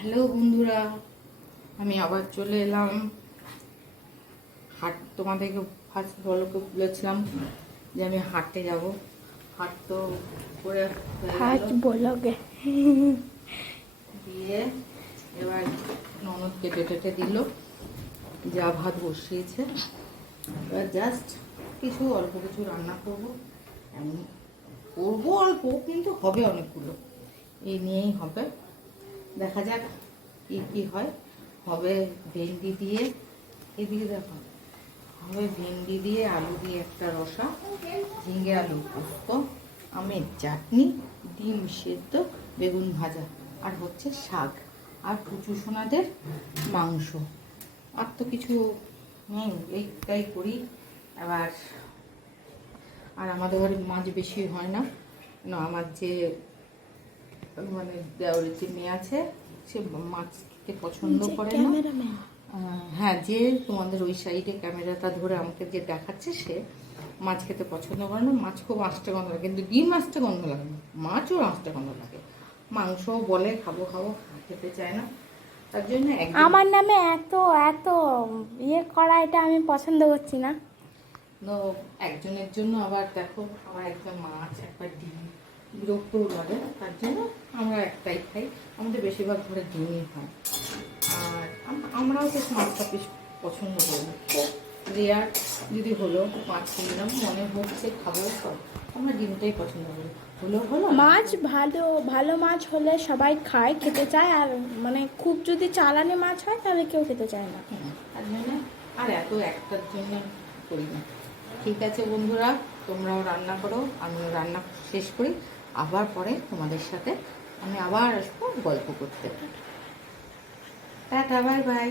Hello বন্ধুরা, আমি আবার চলে এলাম হাট। তোমাদেরকে ফার্স্ট বলকে বলেছিলাম যে আমি হাটে যাব। হাট তো করে ফার্স্ট বলকে দিয়ে এবার ননদ কেটে টেটে দিল, যা ভাত বসিয়েছে। এবার জাস্ট অল্প কিছু রান্না করব। এমন করবো অল্প, কিন্তু হবে অনেকগুলো। এই নিয়েই হবে, দেখা যাক কি হয়। হবে ভেন্ডি দিয়ে, এদিকে দেখো, হবে ভেন্ডি দিয়ে আলু দিয়ে একটা রসা, ঝিঙে আলু পোস্ত, আমের চাটনি, ডিম সেদ্ধ, বেগুন ভাজা, আর হচ্ছে শাক, আর কুচু সোনাদের মাংস। আর তো কিছু নেই, এইটাই করি। এবার আর আমাদের ঘরে মাছ বেশি হয় না, আমার যে মানে দেওরের যে মেয়ে আছে, সে মাছ খেতে পছন্দ করে না। হ্যাঁ, যে তোমাদের ওই সাইডে ক্যামেরাটা ধরে আমাকে যে দেখাচ্ছে, সে মাছ খেতে পছন্দ করে না। মাছ খুব আষ্টে গন্ধ লাগে, কিন্তু ডিম আষ্টে গন্ধ লাগে না, মাছও আষ্টে গন্ধ লাগে। মাংসও বলে খাবো খাবো, খেতে চায় না। তার জন্য আমার নামে এত এত ইয়ে করা, এটা আমি পছন্দ করছি না। একজনের জন্য আবার দেখো, আমার একজন মাছ একবার ডিম বিরক্তও লাগে। তার জন্য আমরা একটাই খাই, আমাদের বেশিরভাগ ঘরে ডিমই হয়। আর আমরাও বেশ মাছটা বেশ পছন্দ করি। রেয়ার যদি হলো মাছ কিনলাম, মনে হচ্ছে খাবো, সব আমরা ডিমটাই পছন্দ করি। হলো মাছ ভালো ভালো মাছ হলে সবাই খায়, খেতে চায়। আর মানে খুব যদি চালানি মাছ হয় তাহলে কেউ খেতে চায় না। তার জন্য আর এত একটার জন্য করি না। ঠিক আছে বন্ধুরা, তোমরাও রান্না করো, আমিও রান্না শেষ করি। আবার পরে তোমাদের সাথে আমি আবার আসবো গল্প করতে। Tata, bye bye.